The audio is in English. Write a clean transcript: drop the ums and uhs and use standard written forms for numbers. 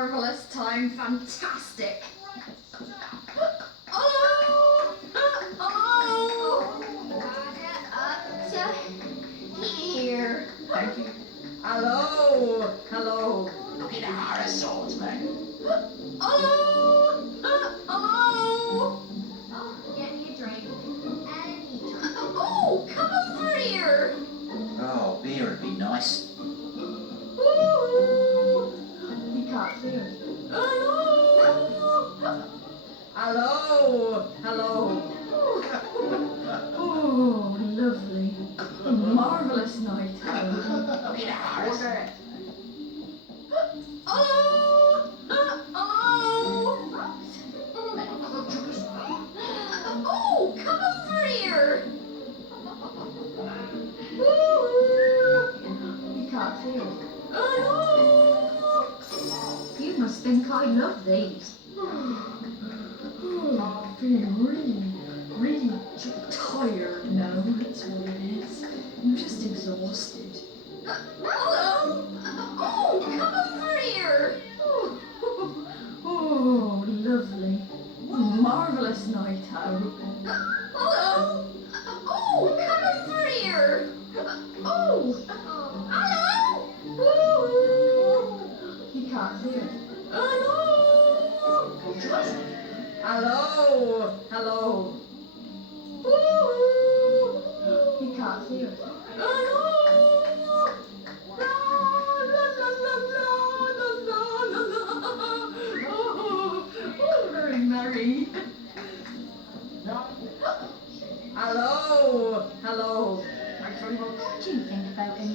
marvelous time, fantastic. Oh, up to here. Thank you. Hello, hello. Look at our assortment. Oh, hello. Oh, get me a drink. Any drink. Oh, come over here. Oh, beer would be nice. Ooh. You can't see us. Hello. Hello, hello. Oh, lovely. A marvelous night out. Look at our Order it. Oh, oh, come over here. You can't see us. Hello. You must think I love these. I'm feeling really tired now. That's what it is. I'm just exhausted. Hello. Oh, come over here. Oh, lovely. Marvelous night out. Hello. Oh, come over here. Oh, hello. You can't see us. Hello. Hello. Hello. You can't see us. Hello. La, la, la, la, la, la, la, la, la. Oh, very merry. Hello. Hello. What do you think about him?